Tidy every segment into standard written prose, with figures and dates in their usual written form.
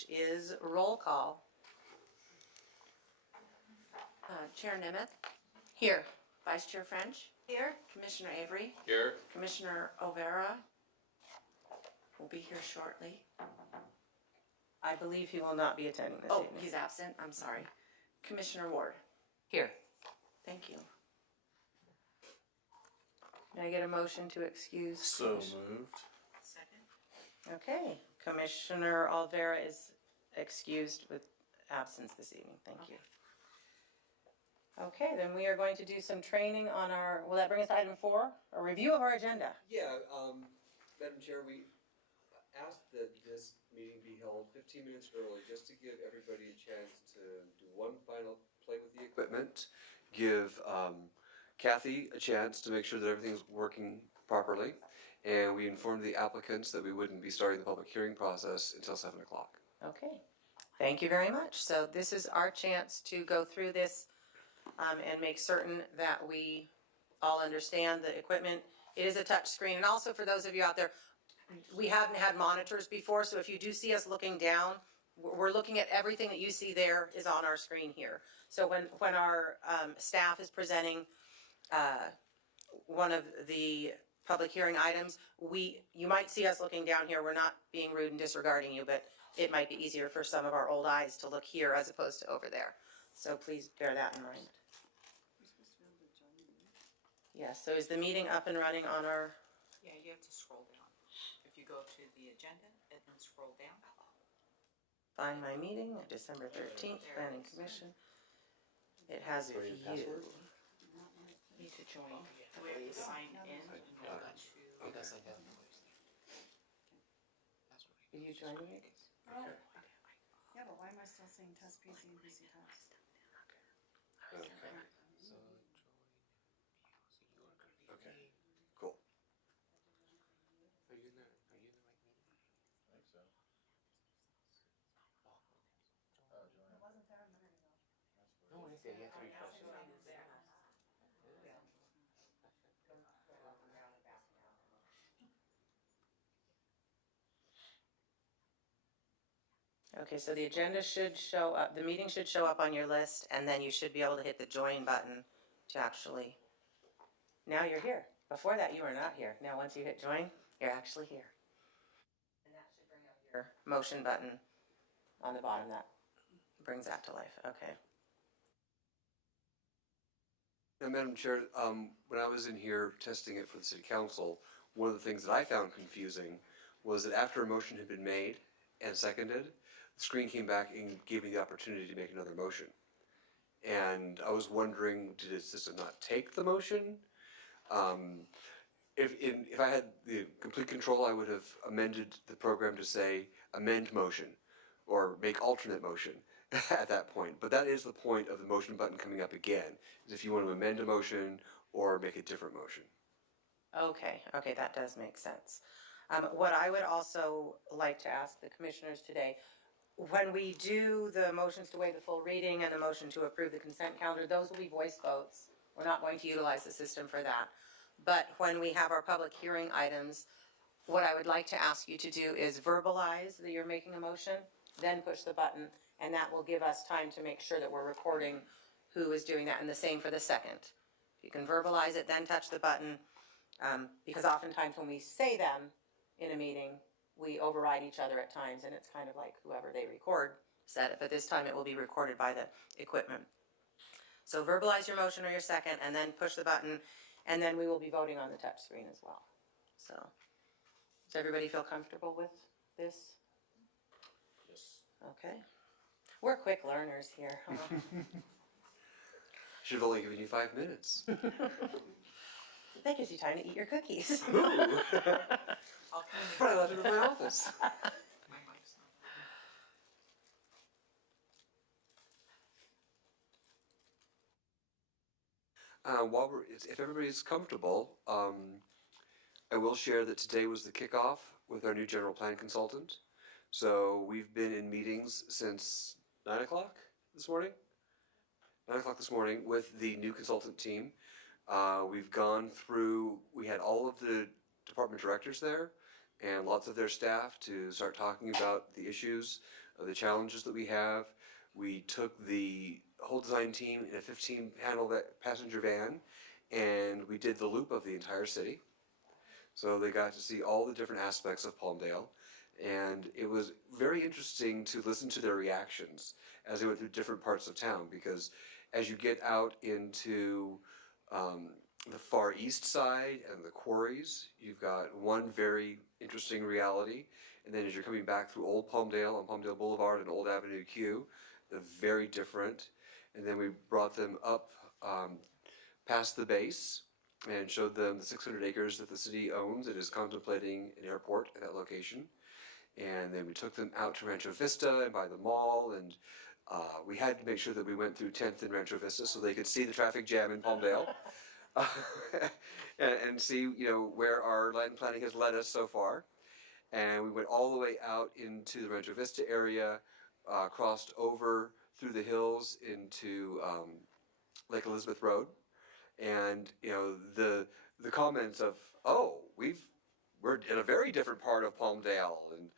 which is roll call. Chair Nemeth? Here. Vice Chair French? Here. Commissioner Avery? Here. Commissioner O'Vara will be here shortly. I believe he will not be attending this evening. Oh, he's absent? I'm sorry. Commissioner Ward? Here. Thank you. May I get a motion to excuse? So moved. Second. Okay. Commissioner Olvera is excused with absence this evening. Thank you. Okay, then we are going to do some training on our, will that bring us to item 4? A review of our agenda. Yeah, Madam Chair, we asked that this meeting be held 15 minutes early just to give everybody a chance to do one final play with the equipment, give Kathy a chance to make sure that everything's working properly, and we informed the applicants that we wouldn't be starting the public hearing process until 7 o'clock. Okay, thank you very much. So this is our chance to go through this and make certain that we all understand the equipment. It is a touch screen, and also for those of you out there, we haven't had monitors before, so if you do see us looking down, we're looking at everything that you see there is on our screen here. So when our staff is presenting one of the public hearing items, you might see us looking down here. We're not being rude and disregarding you, but it might be easier for some of our old eyes to look here as opposed to over there. So please bear that in mind. Yes, so is the meeting up and running on our... Yeah, you have to scroll down. If you go to the agenda and then scroll down. Find my meeting, December 13th, Planning Commission. It has a view. You need to join, please. Sign in and go to. Did you join me? Yeah, but why am I still seeing test PC and PC test? Okay. Okay, cool. Are you in the right meeting? I think so. It wasn't there a minute ago. No, it's there. You have to refresh. Okay, so the agenda should show up, the meeting should show up on your list, and then you should be able to hit the join button to actually, now you're here. Before that, you were not here. Now, once you hit join, you're actually here. And that should bring up your motion button on the bottom. That brings that to life. Okay. Now, Madam Chair, when I was in here testing it for the City Council, one of the things that I found confusing was that after a motion had been made and seconded, the screen came back and gave me the opportunity to make another motion. And I was wondering, did the system not take the motion? If I had the complete control, I would have amended the program to say amend motion or make alternate motion at that point. But that is the point of the motion button coming up again, is if you want to amend a motion or make a different motion. Okay, that does make sense. What I would also like to ask the commissioners today, when we do the motions to waive the full reading and the motion to approve the consent calendar, those will be voice votes. We're not going to utilize the system for that. But when we have our public hearing items, what I would like to ask you to do is verbalize that you're making a motion, then push the button, and that will give us time to make sure that we're recording who is doing that, and the same for the second. You can verbalize it, then touch the button, because oftentimes when we say them in a meeting, we override each other at times, and it's kind of like whoever they record said it, but this time it will be recorded by the equipment. So verbalize your motion or your second, and then push the button, and then we will be voting on the touch screen as well. So, does everybody feel comfortable with this? Yes. Okay. We're quick learners here, huh? Should have only given you 5 minutes. That gives you time to eat your cookies. Ooh. But I left it in my office. My mic's If everybody's comfortable, I will share that today was the kickoff with our new general plan consultant. So we've been in meetings since 9 o'clock this morning. 9 o'clock this morning with the new consultant team. We've gone through, we had all of the department directors there and lots of their staff to start talking about the issues the challenges that we have. We took the whole design team in a 15-panel passenger van, and we did the loop of the entire city. So they got to see all the different aspects of Palmdale, and it was very interesting to listen to their reactions as they went through different parts of town, because as you get out into the far east side and the quarries, you've got one very interesting reality, and then as you're coming back through Old Palmdale on Palmdale Boulevard and Old Avenue Q, they're very different. And then we brought them up past the base and showed them the 600 acres that the city owns and is contemplating an airport at that location. And then we took them out to Rancho Vista and by the mall, and we had to make sure that we went through 10th and Rancho Vista so they could see the traffic jam in Palmdale. And see, you know, where our land planning has led us so far. And we went all the way out into the Rancho Vista area, crossed over through the hills into Lake Elizabeth Road, and you know the comments of, oh, we're in a very different part of Palmdale, and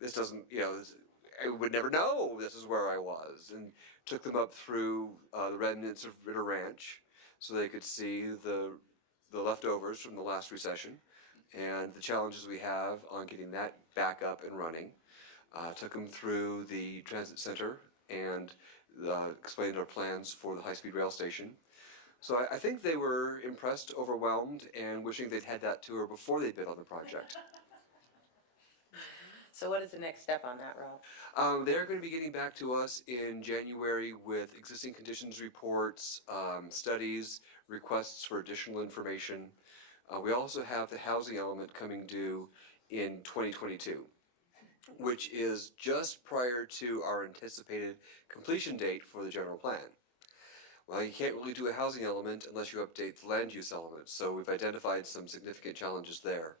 this doesn't, you know, I would never know this is where I was, and took them up through the remnants of Ritter Ranch, so they could see the leftovers from the last recession, and the challenges we have on getting that back up and running. Took them through the transit center and explained our plans for the high-speed rail station. So I think they were impressed, overwhelmed, and wishing they'd had that tour before they bid on the project. So what is the next step on that, Rob? They're going to be getting back to us in January with existing conditions reports, studies, requests for additional information. We also have the housing element coming due in 2022, which is just prior to our anticipated completion date for the general plan. Well, you can't really do a housing element unless you update the land use element, so we've identified some significant challenges there.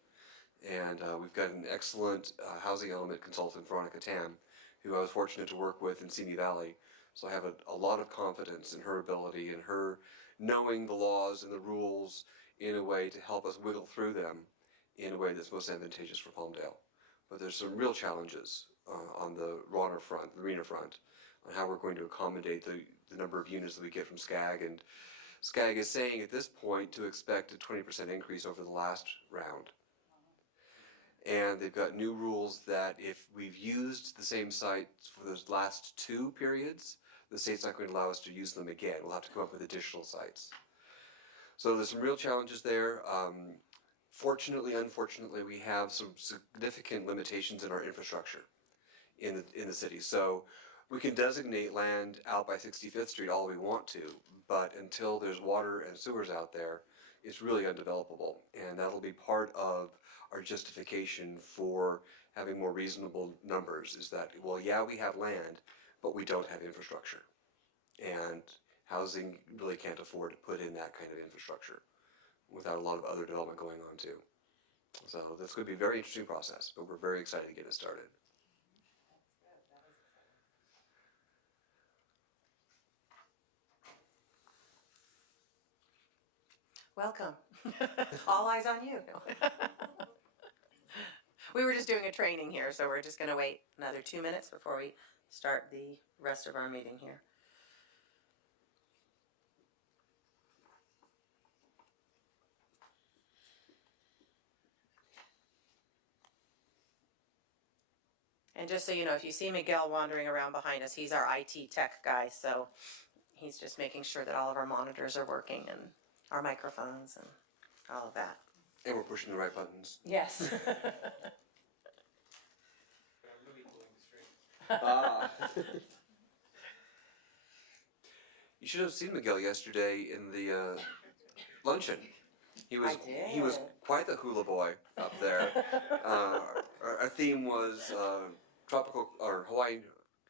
And we've got an excellent housing element consultant, Veronica Tam, who I was fortunate to work with in Simi Valley. So I have a lot of confidence in her ability and her knowing the laws and the rules in a way to help us wiggle through them in a way that's most advantageous for Palmdale. But there's some real challenges on the RONR front, the arena front, on how we're going to accommodate the number of units that we get from SCAG. And SCAG is saying at this point to expect a 20% increase over the last round. And they've got new rules that if we've used the same sites for those last two periods, the state's not going to allow us to use them again. We'll have to come up with additional sites. So there's some real challenges there. Fortunately, unfortunately, we have some significant limitations in our infrastructure in the city. So we can designate land out by 65th Street all we want to, but until there's water and sewers out there, it's really undevelopable. And that'll be part of our justification for having more reasonable numbers, is that, well, yeah, we have land, but we don't have infrastructure. And housing really can't afford to put in that kind of infrastructure without a lot of other development going on too. So that's going to be a very interesting process, but we're very excited to get it started. Welcome. All eyes on you. We were just doing a training here, so we're just going to wait another 2 minutes before we start the rest of our meeting here. And just so you know, if you see Miguel wandering around behind us, he's our IT tech guy, so he's just making sure that all of our monitors are working and our microphones and all of that. And we're pushing the right buttons. Yes. But I'm really pulling the string. You should have seen Miguel yesterday in the luncheon. He was I he was did. quite the hula boy up there. Our theme was tropical or Hawaiian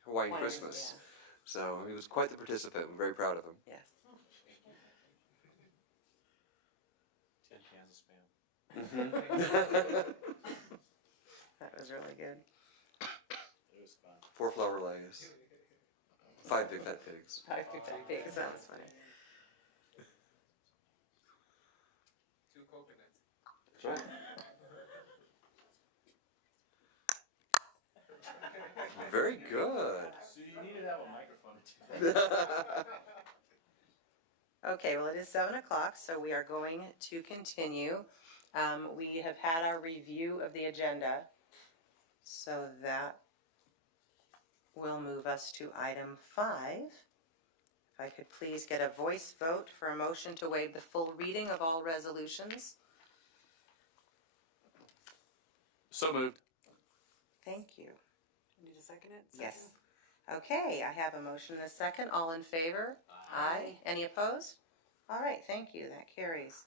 Hawaiian, Christmas. So he was quite the participant. I'm very proud of him. Yes. 10 cans of spam. That was really good. It was fun. 4 flower legs, 5 big fat pigs. I think that big sounds funny. 2 coconuts. That's right. Very Good. So you need to have a microphone or two. Okay, well, it is 7 o'clock, so we are going to continue. We have had our review of the agenda, so that will move us to item 5. If I could please get a voice vote for a motion to waive the full reading of all resolutions. So moved. Thank you. Need to second it? Yes. Second? Okay, I have a motion and a second. All in favor? Aye. Any opposed? All right, thank you. That carries.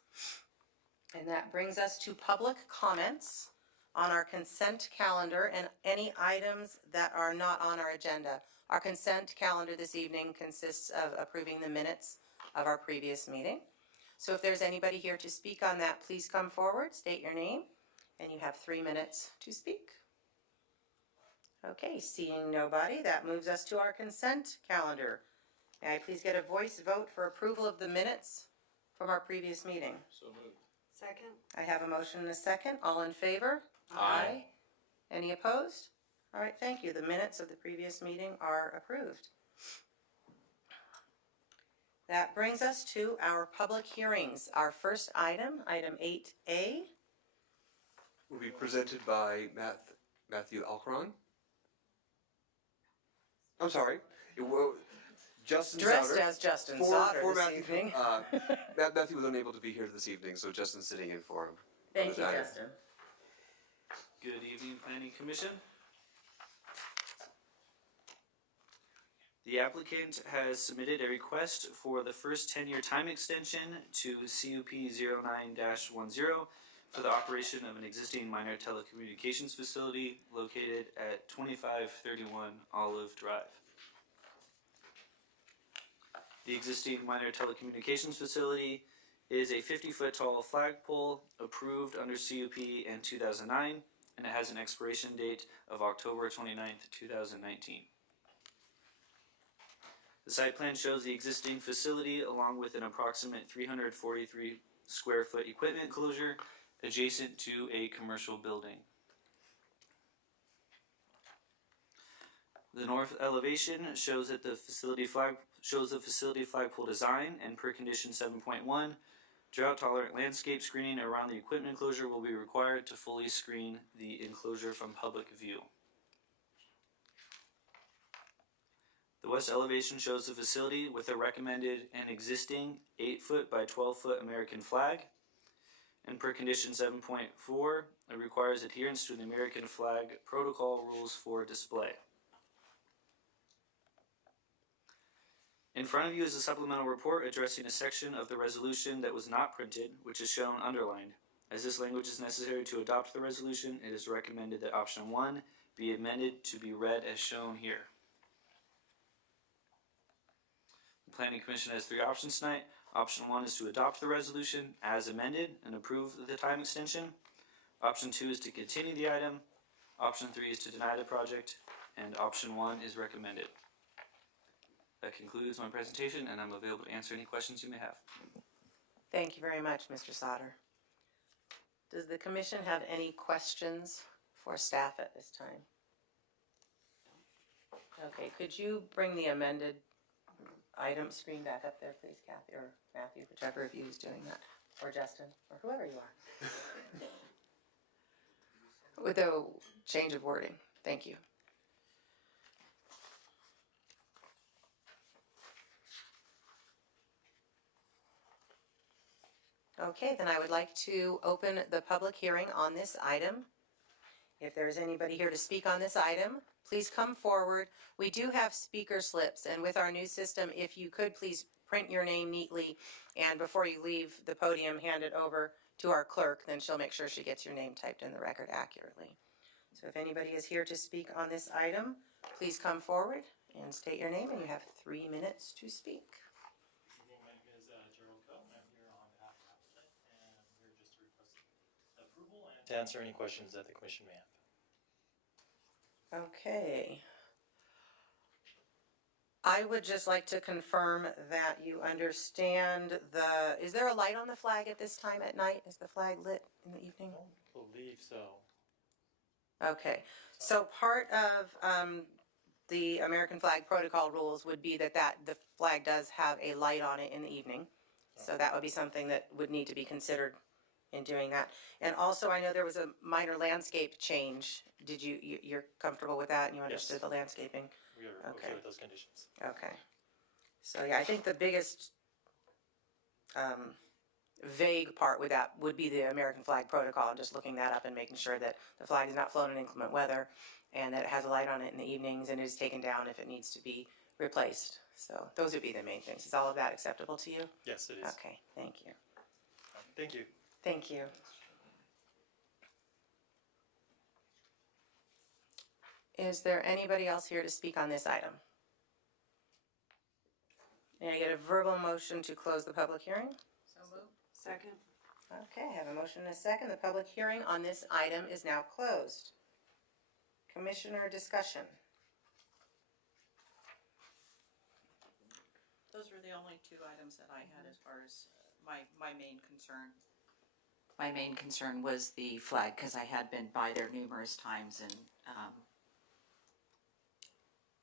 And that brings us to public comments on our consent calendar and any items that are not on our agenda. Our consent calendar this evening consists of approving the minutes of our previous meeting. So if there's anybody here to speak on that, please come forward, state your name, and you have 3 minutes to speak. Okay, seeing nobody, that moves us to our consent calendar. May I please get a voice vote for approval of the minutes from our previous meeting? So moved. Second? I have a motion and a second. All in favor? Aye. Any opposed? All right, thank you. The minutes of the previous meeting are approved. That brings us to our public hearings. Our first item, item 8A. Will be presented by Matthew Alcron. I'm sorry. Justin Dressed Sauter. as Justin For Sauter this Matthew, evening. Matthew was unable to be here this evening, so Justin's sitting in for him. Thank you, this item. Justin. Good evening, Planning Commission. The applicant has submitted a request for the first 10-year time extension to CUP 09-10 for the operation of an existing minor telecommunications facility located at 2531 Olive Drive. The existing minor telecommunications facility is a 50-foot tall flagpole approved under CUP in 2009, and it has an expiration date of October 29th, 2019. The site plan shows the existing facility along with an approximate 343 square foot equipment enclosure adjacent to a commercial building. The north elevation shows that the facility flagpole design, and per condition 7.1, drought tolerant landscape screening around the equipment enclosure will be required to fully screen the enclosure from public view. The west elevation shows the facility with a recommended and existing 8-foot by 12-foot American flag, and per condition 7.4, it requires adherence to the American flag protocol rules for display. In front of you is a supplemental report addressing a section of the resolution that was not printed, which is shown underlined. As this language is necessary to adopt the resolution, it is recommended that option 1 be amended to be read as shown here. The Planning Commission has 3 options tonight. Option 1 is to adopt the resolution as amended and approve the time extension. Option 2 is to continue the item. Option 3 is to deny the project. And option 1 is recommended. That concludes my presentation, and I'm available to answer any questions you may have. Thank you very much, Mr. Sauter. Does the commission have any questions for staff at this time? Okay, could you bring the amended item screen back up there, please, Kathy, or Matthew, whichever of you is doing that, or Justin, or whoever you are. With a change of wording. Thank you. Okay, then I would like to open the public hearing on this item. If there's anybody here to speak on this item, please come forward. We do have speaker slips, and with our new system, if you could please print your name neatly, and before you leave the podium, hand it over to our clerk, then she'll make sure she gets your name typed in the record accurately. So if anybody is here to speak on this item, please come forward and state your name, and you have 3 minutes to speak. My name is Gerald Coe, and I'm here on behalf of the applicant, and I'm here just to request approval and to answer any questions that the commission may have. Okay. I would just like to confirm that you understand is there a light on the flag at this time at night? Is the flag lit in the evening? I don't believe so. Okay, so part of the American flag protocol rules would be that the flag does have a light on it in the evening. So that would be something that would need to be considered in doing that. And also, I know there was a minor landscape change. Did you're comfortable with that and you understood the landscaping? We are Okay. okay with those conditions. Okay. So yeah, I think the biggest vague part with that would be the American flag protocol, and just looking that up and making sure that the flag is not flown in inclement weather and that it has a light on it in the evenings and is taken down if it needs to be replaced. So those would be the main things. Is all of that acceptable to you? Yes, it is. Okay, thank you. Thank you. Thank you. Is there anybody else here to speak on this item? May I get a verbal motion to close the public hearing? So moved. Second. Okay, I have a motion and a second. The public hearing on this item is now closed. Commissioner discussion. Those were the only two items that I had as far as my main concern. My main concern was the flag, because I had been by there numerous times, and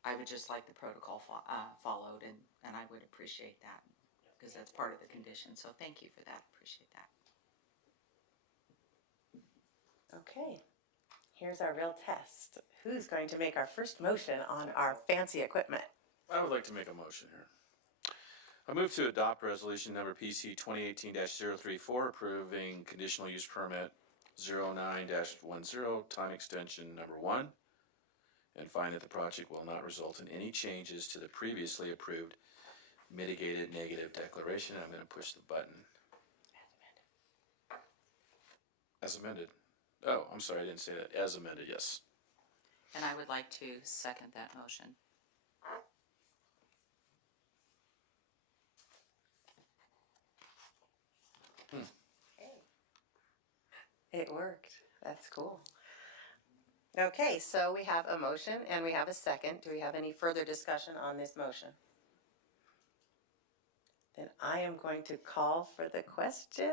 I would just like the protocol followed, and I would appreciate that, because that's part of the condition. So thank you for that. Appreciate that. Okay, here's our real test. Who's going to make our first motion on our fancy equipment? I would like to make a motion here. I move to adopt resolution number PC 2018-034 approving conditional use permit 09-10 time extension number 1 and find that the project will not result in any changes to the previously approved mitigated negative declaration. I'm going to push the button. As amended. Oh, I'm sorry, I didn't say that. As amended, yes. And I would like to second that motion. It worked. That's cool. Okay, so we have a motion and we have a second. Do we have any further discussion on this motion? Then I am going to call for the question.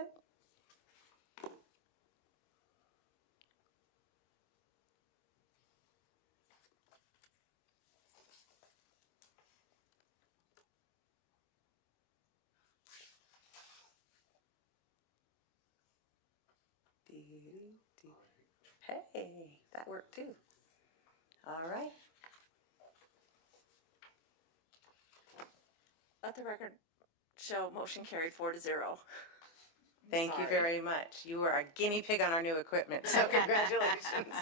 Hey, that worked too. All right. Let the record show motion carried 4-0. Thank you Sorry. very much. You were a guinea pig on our new equipment, so congratulations.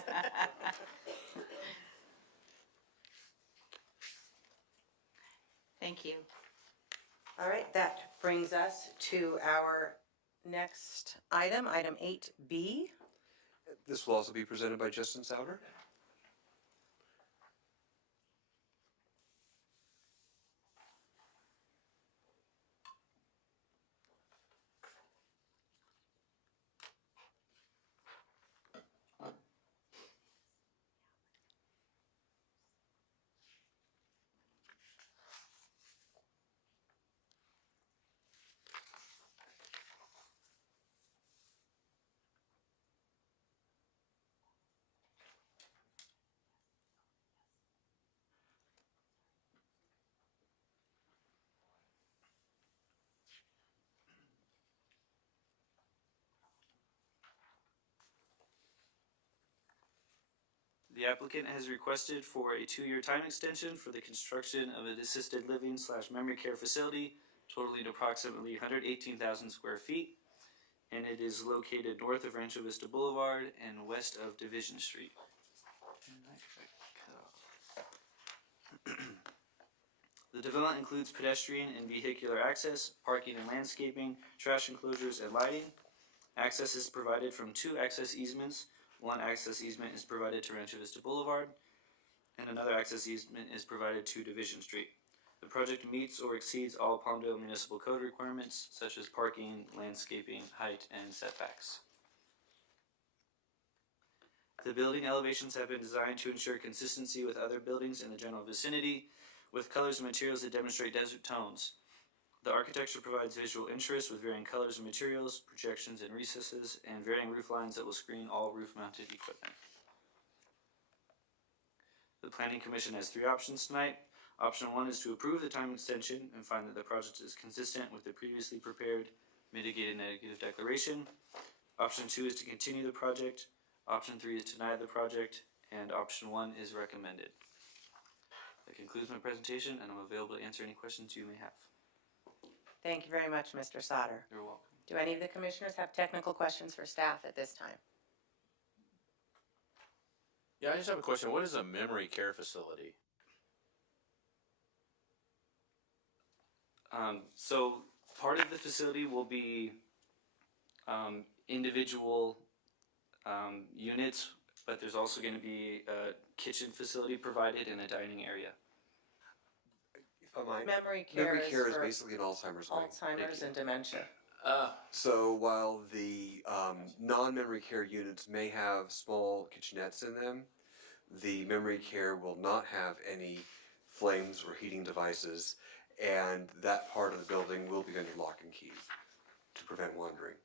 Thank you. All right, that brings us to our next item, item 8B. This will also be presented by Justin Souter. The applicant has requested for a 2-year time extension for the construction of an assisted living / memory care facility totaling approximately 118,000 square feet, and it is located north of Rancho Vista Boulevard and west of Division Street. The development includes pedestrian and vehicular access, parking and landscaping, trash enclosures, and lighting. Access is provided from 2 access easements. One access easement is provided to Rancho Vista Boulevard, and another access easement is provided to Division Street. The project meets or exceeds all Palmdale Municipal Code requirements, such as parking, landscaping, height, and setbacks. The building elevations have been designed to ensure consistency with other buildings in the general vicinity, with colors and materials that demonstrate desert tones. The architecture provides visual interest with varying colors and materials, projections and recesses, and varying roof lines that will screen all roof-mounted equipment. The planning commission has three options tonight. Option one is to approve the time extension and find that the project is consistent with the previously prepared mitigated negative declaration. Option two is to continue the project. Option three is to deny the project, and option one is recommended. That concludes my presentation, and I'm available to answer any questions you may have. Thank you very much, Mr. Sauter. You're welcome. Do any of the commissioners have technical questions for staff at this time? Yeah, I just have a question. What is a memory care facility? So part of the facility will be individual units, but there's also going to be a kitchen facility provided and a dining area. If I might, Memory care is for basically an Alzheimer's wing. Alzheimer's and dementia. So while the non-memory care units may have small kitchenettes in them, the memory care will not have any flames or heating devices, and that part of the building will be under lock and key to prevent wandering.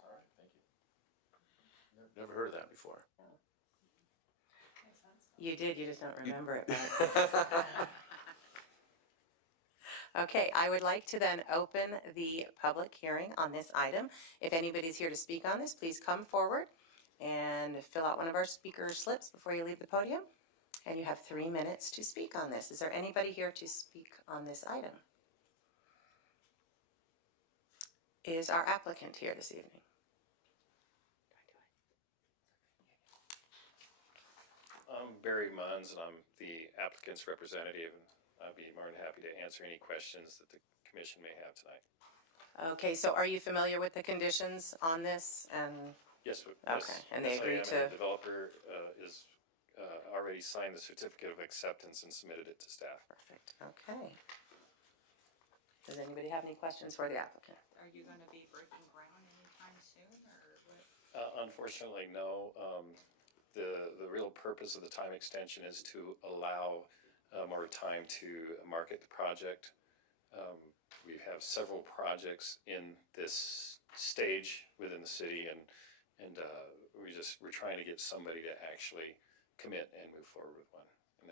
All right, thank you. Never heard of that before. You did, you just don't remember it. Right? Okay, I would like to then open the public hearing on this item. If anybody's here to speak on this, please come forward and fill out one of our speaker slips before you leave the podium. And you have 3 minutes to speak on this. Is there anybody here to speak on this item? Is our applicant here this evening? I'm Barry Munns, and I'm the applicant's representative. I'd be more than happy to answer any questions that the commission may have tonight. Okay, so are you familiar with the conditions on this? And Yes, okay, and they yes, I agree am. to. The developer is already signed the certificate of acceptance and submitted it to staff. Perfect, okay. Does anybody have any questions for the applicant? Are you gonna be breaking ground anytime soon, or what? Unfortunately, no. The real purpose of the time extension is to allow more time to market the project. We have several projects in this stage within the city, and we're trying to get somebody to actually commit and move forward with one. And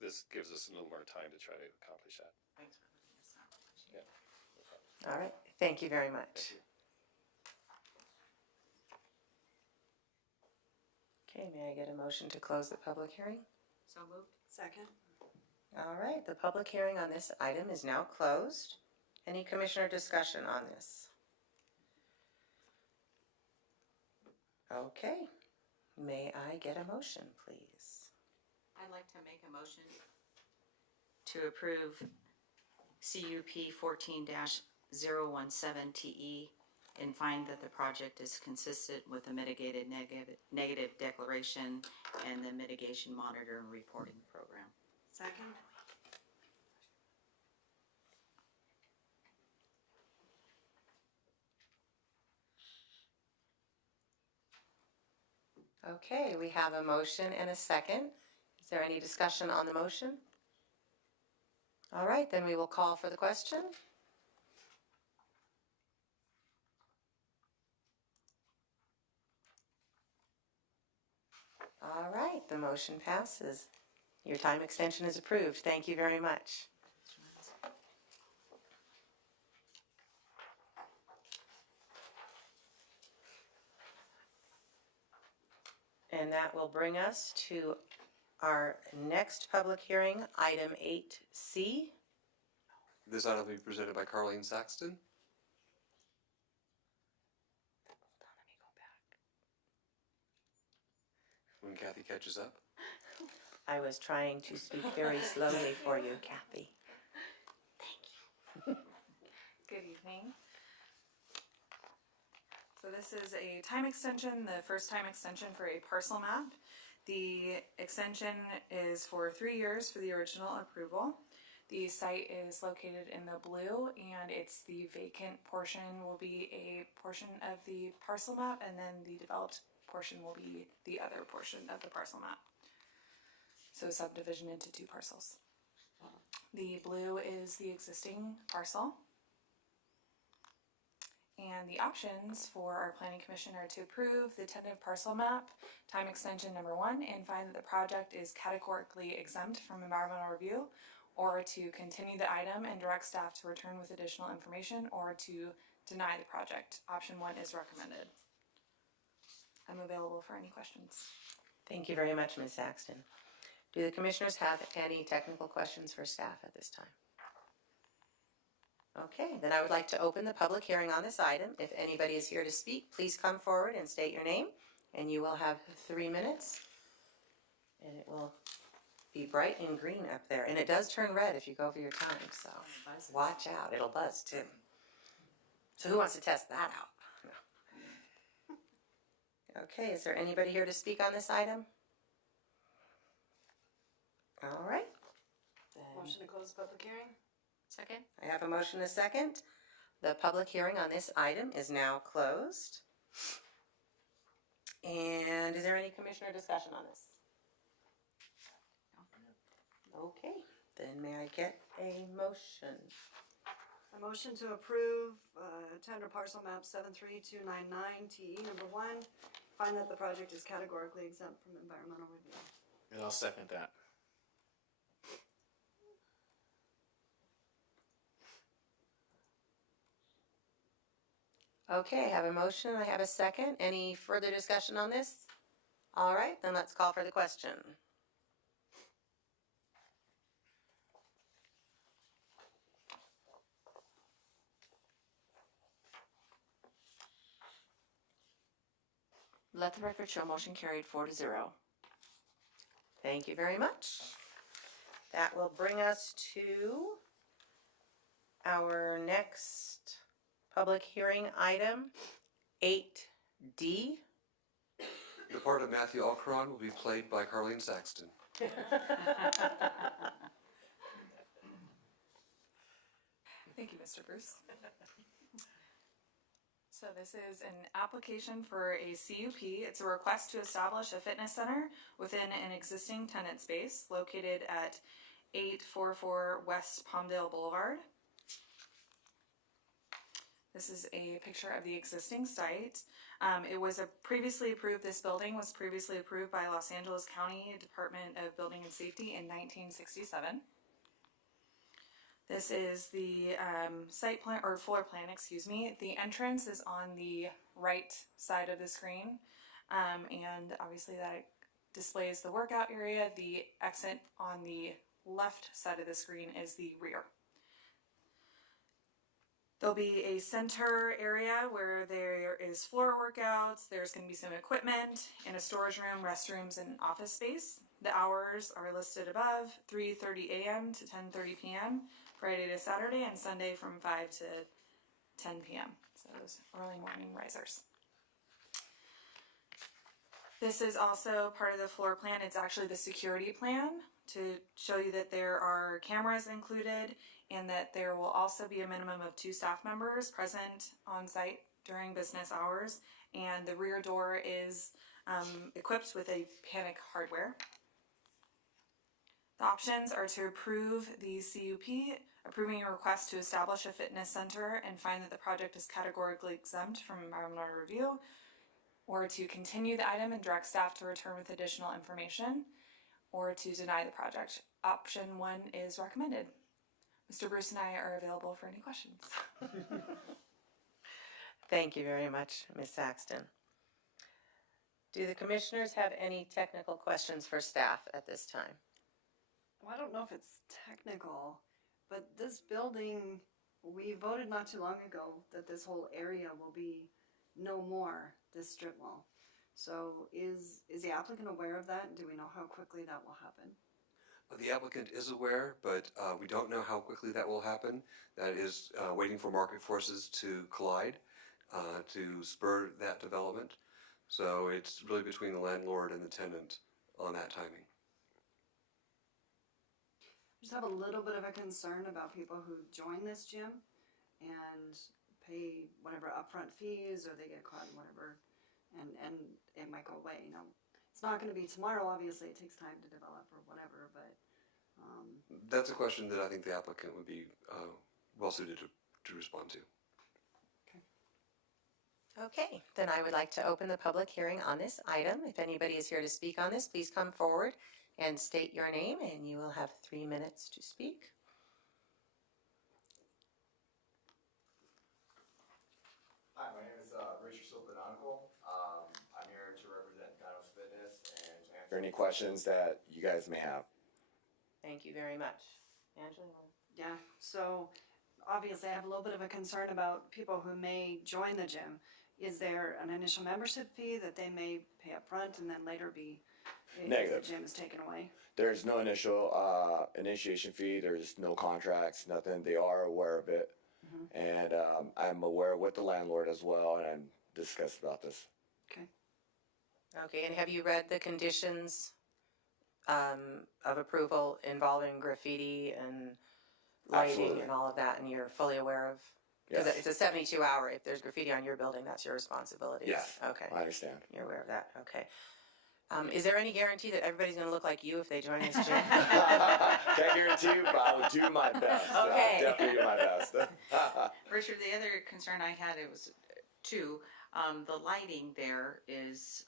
this gives us a little more time to try to accomplish that. Thanks for letting us know. Appreciate it. No problem. All right, thank you very much. Thank you. Okay, may I get a motion to close the public hearing? So moved. Second? All right, the public hearing on this item is now closed. Any commissioner discussion on this? Okay, may I get a motion, please? I'd like to make a motion to approve CUP 14-017 TE and find that the project is consistent with the mitigated negative declaration and the mitigation monitor and reporting program. Second? Okay, we have a motion and a second. Is there any discussion on the motion? All right, then we will call for the question. All right, the motion passes. Your time extension is approved. Thank you very much. And that will bring us to our next public hearing, item 8C. This item will be presented by Carleen Saxton. When Kathy catches up. I was trying to speak very slowly for you, Kathy. Good evening. So this is a time extension, the first time extension for a parcel map. The extension is for 3 years for the original approval. The site is located in the blue, and it's the vacant portion will be a portion of the parcel map, and then the developed portion will be the other portion of the parcel map. So subdivision into 2 parcels. The blue is the existing parcel. And the options for our planning commission are to approve the tentative parcel map, time extension number 1, and find that the project is categorically exempt from environmental review, or to continue the item and direct staff to return with additional information, or to deny the project. Option 1 is recommended. I'm available for any questions. Thank you very much, Ms. Saxton. Do the commissioners have any technical questions for staff at this time? Okay, then I would like to open the public hearing on this item. If anybody is here to speak, please come forward and state your name, and you will have 3 minutes. And it will be bright and green up there, and it does turn red if you go over your time, so watch out, it'll buzz too. So who wants to test that out? No. Okay, is there anybody here to speak on this item? All right. Then Motion to close the public hearing? Second? I have a motion and a second. The public hearing on this item is now closed. And is there any commissioner discussion on this? Okay, then may I get a motion? A motion to approve, tender parcel map 73299 TE number 1, find that the project is categorically exempt from environmental review. And I'll second that. Okay, I have a motion, I have a second. Any further discussion on this? All right, then let's call for the question. Let the record show motion carried 4-0. Thank you very much. That will bring us to our next public hearing item, 8D. The part of Matthew Alcaron will be played by Carleen Saxton. Thank you, Mr. Bruce. So this is an application for a CUP. It's a request to establish a fitness center within an existing tenant space located at 844 West Palmdale Boulevard. This is a picture of the existing site. It was previously approved, this building was previously approved by Los Angeles County Department of Building and Safety in 1967. This is the site plan, or floor plan, excuse me. The entrance is on the right side of the screen, and obviously that displays the workout area. The exit on the left side of the screen is the rear. There'll be a center area where there is floor workouts, there's going to be some equipment, and a storage room, restrooms, and office space. The hours are listed above, 3:30 a.m. to 10:30 p.m., Friday to Saturday, and Sunday from 5 to 10 p.m. So those early morning risers. This is also part of the floor plan. It's actually the security plan to show you that there are cameras included and that there will also be a minimum of 2 staff members present on site during business hours. And the rear door is equipped with a panic hardware. The options are to approve the CUP, approving a request to establish a fitness center and find that the project is categorically exempt from environmental review, or to continue the item and direct staff to return with additional information, or to deny the project. Option 1 is recommended. Mr. Bruce and I are available for any questions. Thank you very much, Ms. Saxton. Do the commissioners have any technical questions for staff at this time? Well, I don't know if it's technical, but this building, we voted not too long ago that this whole area will be no more this strip mall. So is the applicant aware of that? Do we know how quickly that will happen? The applicant is aware, but we don't know how quickly that will happen. That is waiting for market forces to collide to spur that development. So it's really between the landlord and the tenant on that timing. Just have a little bit of a concern about people who join this gym and pay whatever upfront fees, or they get caught in whatever, and it might go away. You know, it's not going to be tomorrow. Obviously, it takes time to develop or whatever. But That's a question that I think the applicant would be well suited to respond to. okay. Okay, then I would like to open the public hearing on this item. If anybody is here to speak on this, please come forward and state your name, and you will have 3 minutes to speak. Hi, my name is Richard Silvanonco. I'm here to represent Ganos Fitness and to answer any questions that you guys may have. Thank you very much. Angela? you wanna- Yeah, so obviously I have a little bit of a concern about people who may join the gym. Is there an initial membership fee that they may pay up front and then later be, if Negative. the gym is taken away? There's no initial initiation fee. There's no contracts, nothing. They are aware of it. And I'm aware with the landlord as well, and I'm discussed about this. Okay. Okay, and have you read the conditions of approval involving graffiti and lighting Absolutely. and all of that, and you're fully aware of? Because Yes. it's a 72-hour, if there's graffiti on your building, that's your responsibility. Yes. Okay, I understand. you're aware of that, okay. Is there any guarantee that everybody's gonna look like you if they join this gym? Can't guarantee you, but I will do my best. Okay. I'll definitely do my best. Richard, the other concern I had, it was two, the lighting there is,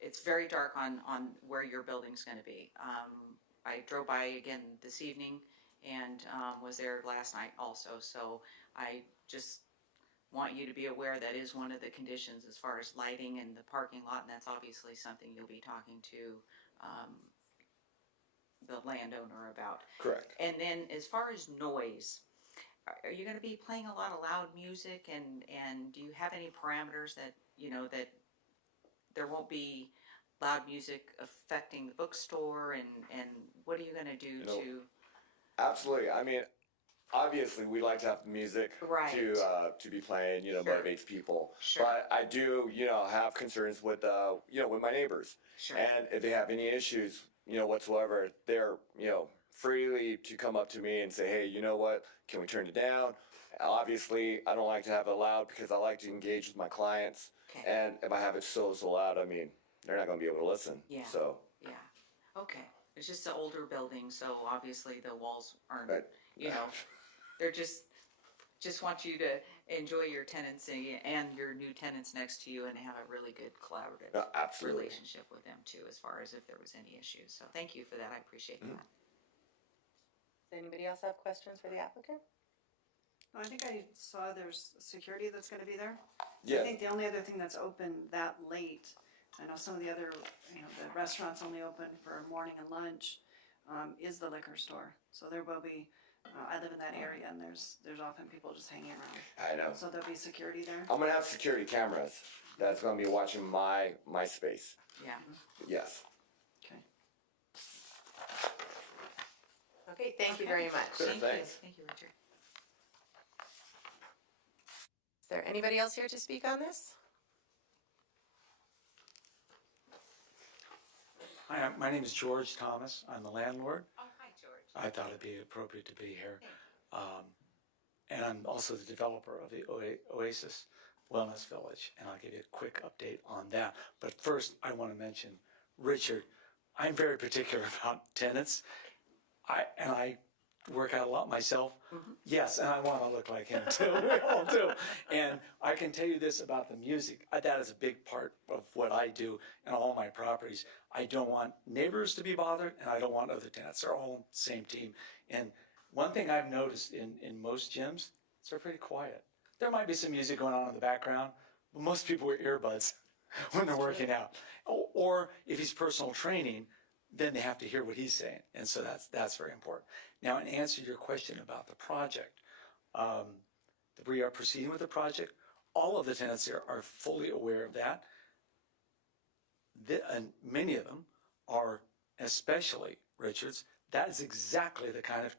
it's very dark on where your building's gonna be. I drove by again this evening and, was there last night also, so I just want you to be aware that is one of the conditions as far as lighting and the parking lot, and that's obviously something you'll be talking to, the landowner about. Correct. And then as far as noise, are you gonna be playing a lot of loud music and do you have any parameters that, you know, that there won't be loud music affecting the bookstore and what are you gonna do know, to? Absolutely. I mean, obviously, we like to have music Right. to be playing. You know, Sure. motivates people. Sure. But I do, have concerns with with my neighbors. Sure. And if they have any issues, whatsoever, they're freely to come up to me and say, hey, you know what? Can we turn it down? Obviously, I don't like to have it loud because I like to engage with my clients. Okay. And if I have it so loud, I mean, they're not going to be able to listen. Yeah. So. Yeah, okay. It's just an older building, so obviously the walls aren't, Right. they're just want you to enjoy your tenancy and your new tenants next to you and have a really good collaborative Absolutely. relationship with them too, as far as if there was any issues. So thank you for that, I appreciate that. Does anybody else have questions for the applicant? I think I saw there's security that's gonna be there. I Yeah. think the only other thing that's open that late, I know some of the other, the restaurants only open for morning and lunch, is the liquor store. So there will be, I live in that area and there's often people just hanging around. I know. So there'll be security there? I'm gonna have security cameras that's gonna be watching my space. Yeah. Yes. Okay. Okay, thank you very much. Sure, Thank you, thanks. thank you, Richard. Is there anybody else here to speak on this? Hi, my name is George Thomas. I'm the landlord. Oh, hi, George. I thought it'd be appropriate to be here. And I'm also the developer of the Oasis Wellness Village, and I'll give you a quick update on that. But first, I want to mention, Richard, I'm very particular about tenants. I work out a lot myself. Yes, and I want to look like him too. We all do. And I can tell you this about the music. That is a big part of what I do in all my properties. I don't want neighbors to be bothered, and I don't want other tenants. They're all on the same team. And one thing I've noticed in most gyms, they're pretty quiet. There might be some music going on in the background, but most people wear earbuds when they're working out. Or if he's personal training, then they have to hear what he's saying. And so that's very important. Now, in answer to your question about the project, we are proceeding with the project. All of the tenants there are fully aware of that. And many of them are, especially Richards, that is exactly the kind of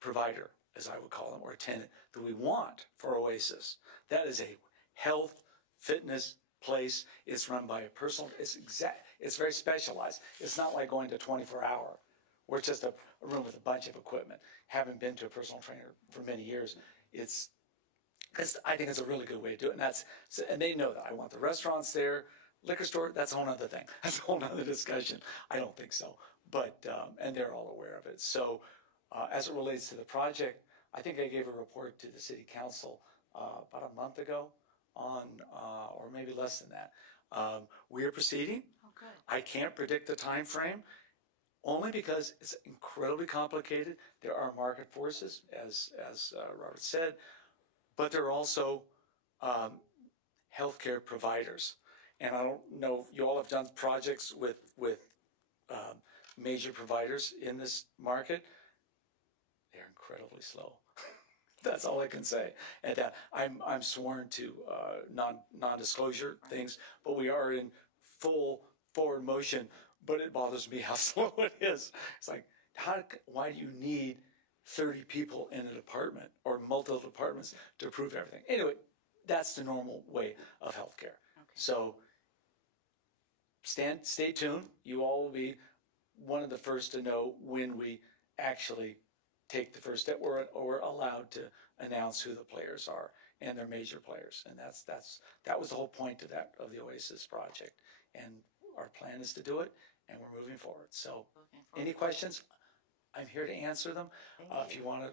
provider, as I would call them, or tenant that we want for Oasis. That is a health, fitness place. It's run by a personal, it's very specialized. It's not like going to 24-hour, where it's just a room with a bunch of equipment. Having been to a personal trainer for many years, I think it's a really good way to do it. And they know that. I want the restaurants there. Liquor store, that's a whole other thing. That's a whole other discussion. I don't think so. But, and they're all aware of it. So, as it relates to the project, I think I gave a report to the city council about a month ago on, or maybe less than that. We are proceeding. Oh, good. I can't predict the time frame, only because it's incredibly complicated. There are market forces, as Robert said, but there are also healthcare providers. And I don't know, you all have done projects with major providers in this market. They're incredibly slow. That's all I can say. And I'm sworn to non-disclosure things, but we are in full forward motion. But it bothers me how slow it is. It's like, why do you need 30 people in a department or multiple departments to approve everything? Anyway, that's the normal way of healthcare. Okay. So stay tuned. You all will be one of the first to know when we actually take the first step or allowed to announce who the players are and their major players. And that was the whole point of the Oasis project. And our plan is to do it, and we're moving forward. So any questions? I'm here to answer them. If you want to,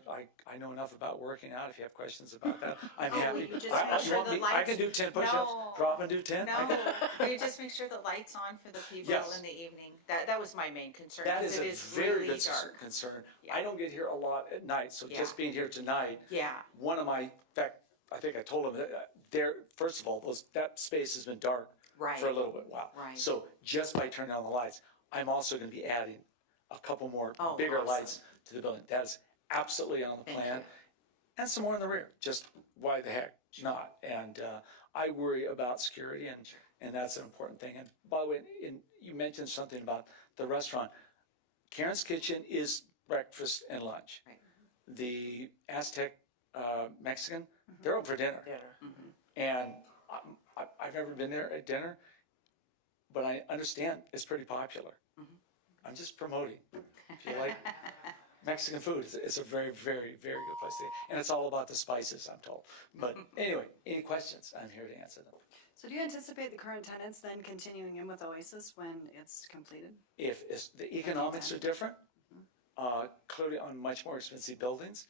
I know enough about working out. If you have questions about that, I'm happy. will you just make sure the I lights- can do 10 push-ups, No. drop and do 10. No, will you just make sure the light's on for the people Yes. in the evening? That was my main concern, That because is it a is very really good dark. concern. Yeah. I don't get here a lot at night, so Yeah. just being here tonight, Yeah, one of my, in fact, I think I told them that first of all, that space has been dark right. for a little bit while. Right. So just by turning on the lights, I'm also going to be adding a couple more Oh, bigger awesome. lights to the building. That is absolutely on the Thank plan. you. And some more in the rear, just why the heck not? And I worry about security, and that's an important thing. And by the way, you mentioned something about the restaurant. Karen's Kitchen is breakfast and lunch. Right. The Aztec Mexican, they're open for dinner. And I've never been there at dinner, but I understand it's pretty popular. I'm just promoting. If you like Mexican food, it's a very, very, very good place to eat. And it's all about the spices, I'm told. But anyway, any questions? I'm here to answer them. So do you anticipate the current tenants then continuing in with Oasis when it's completed? If the economics are different, clearly on much more expensive buildings,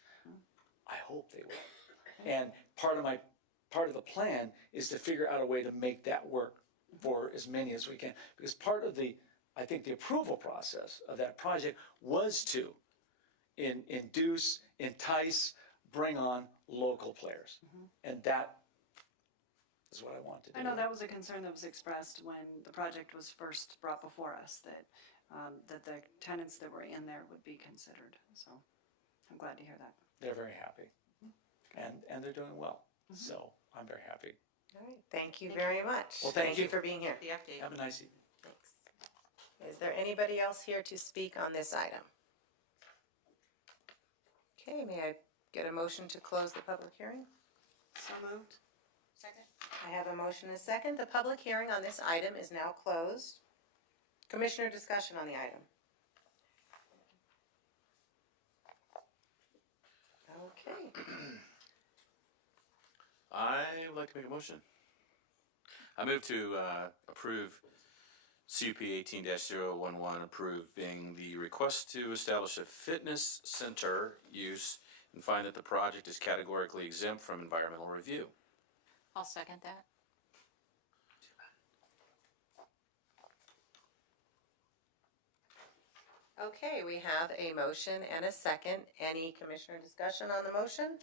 I hope they will. And part of the plan is to figure out a way to make that work for as many as we can. Because part of I think the approval process of that project was to entice, bring on local players. And that is what I want to do. I know that was a concern that was expressed when the project was first brought before us, that the tenants that were in there would be considered. So I'm glad to hear that. They're very happy. And they're doing well. So I'm very happy. All right, thank you very much. Well, thank you. for being here. The update. Have a nice evening. Thanks. Is there anybody else here to speak on this item? Okay, may I get a motion to close the public hearing? So moved. Second. I have a motion and a second. The public hearing on this item is now closed. Commissioner discussion on the item. Okay. I would like to make a motion. I move to approve CUP 18-011, approving the request to establish a fitness center use and find that the project is categorically exempt from environmental review. I'll second that. Okay, we have a motion and a second. Any commissioner discussion on the motion?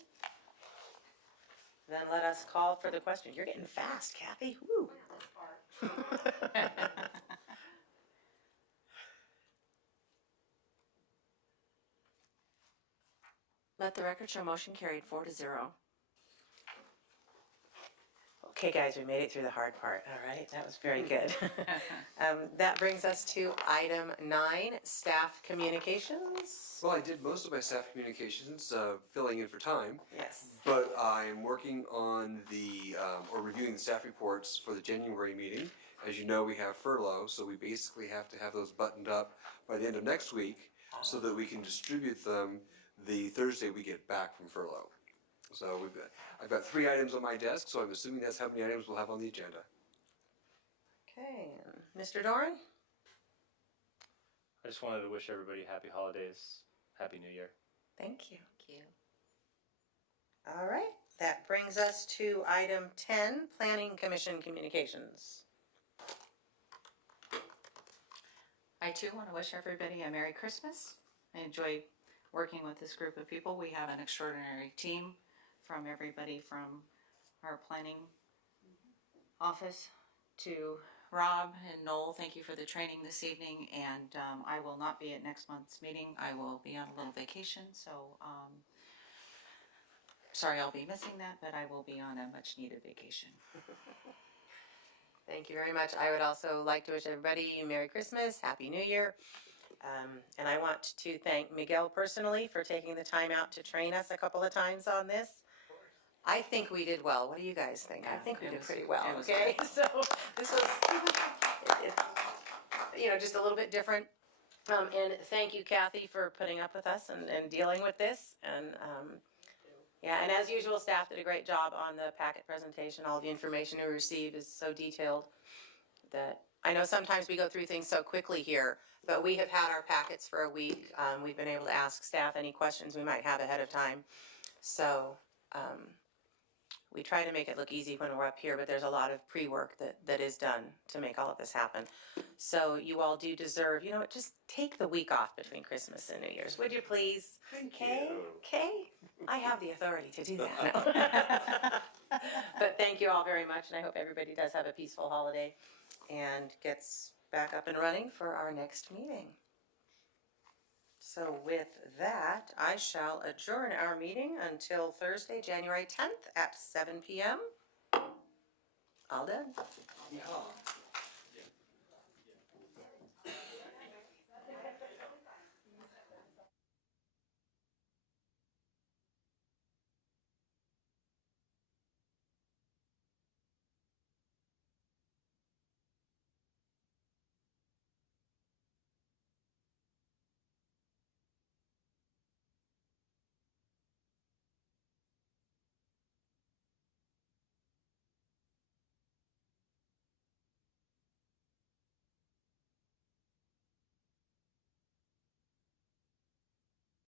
Then let us call for the question. You're getting fast, Kathy. Woo. Let the record show motion carried 4-0. Okay, guys, we made it through the hard part. All right, that was very good. That brings us to item 9, staff communications. Well, I did most of my staff communications, filling in for time. Yes. But I am working on or reviewing the staff reports for the January meeting. As you know, we have furlough, so we basically have to have those buttoned up by the end of next week so that we can distribute them the Thursday we get back from furlough. So I've got 3 items on my desk, so I'm assuming that's how many items we'll have on the agenda. Okay, Mr. Doran? I just wanted to wish everybody happy holidays, happy new year. Thank you. Thank you. All right, that brings us to item 10, Planning Commission Communications. I too want to wish everybody a Merry Christmas. I enjoy working with this group of people. We have an extraordinary team from everybody from our planning office to Rob and Noel. Thank you for the training this evening, and I will not be at next month's meeting. I will be on a little vacation, so sorry I'll be missing that, but I will be on a much needed vacation. Thank you very much. I would also like to wish everybody Merry Christmas, Happy New Year. And I want to thank Miguel personally for taking the time out to train us a couple of times on this. I think we did well. What do you guys think? I think we did pretty well, okay? So this was, just a little bit different. And thank you, Kathy, for putting up with us and dealing with this. And and as usual, staff did a great job on the packet presentation. All the information we received is so detailed that I know sometimes we go through things so quickly here, but we have had our packets for a week. We've been able to ask staff any questions we might have ahead of time. So we try to make it look easy when we're up here, but there's a lot of pre-work that is done to make all of this happen. So you all do deserve, just take the week off between Christmas and New Year's, would you please? Okay, okay. I have the authority to do that. No. But thank you all very much, and I hope everybody does have a peaceful holiday and gets back up and running for our next meeting. So with that, I shall adjourn our meeting until Thursday, January 10th at 7 p.m. All done. Yeah.